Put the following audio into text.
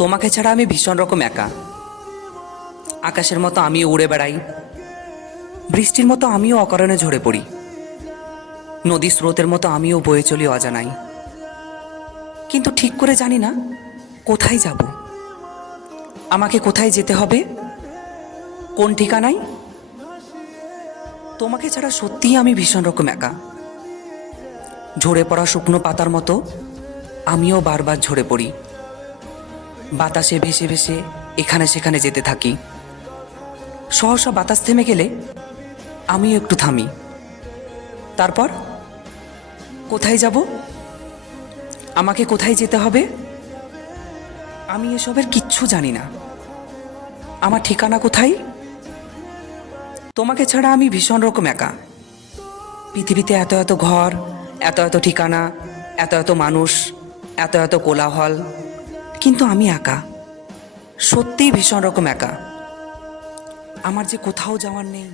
তোমাকে ছাড়া আমি ভীষণ রকম একা। আকাশের মতো আমিও উড়ে বেড়াই, বৃষ্টির মতো আমিও অকারণে ঝরে পড়ি, নদীর স্রোতের মতো আমিও বয়ে চলি অজানাই। কিন্তু ঠিক করে জানি না কোথায় যাব, আমাকে কোথায় যেতে হবে, কোন ঠিকানায়। তোমাকে ছাড়া সত্যিই আমি ভীষণ রকম একা। ঝরে পড়া শুকনো পাতার মতো আমিও বারবার ঝরে পড়ি, বাতাসে ভেসে ভেসে এখানে সেখানে যেতে থাকি। সহসা বাতাস থেমে গেলে আমিও একটু থামি। তারপর কোথায় যাব, আমাকে কোথায় যেতে হবে, আমি এসবের কিচ্ছু জানি না। আমার ঠিকানা কোথায়? তোমাকে ছাড়া আমি ভীষণ রকম একা। পৃথিবীতে এত এত ঘর, এত এত ঠিকানা, এত এত মানুষ, এত এত কোলাহল, কিন্তু আমি একা, সত্যিই ভীষণ রকম একা। আমার যে কোথাও যাওয়ার নেই।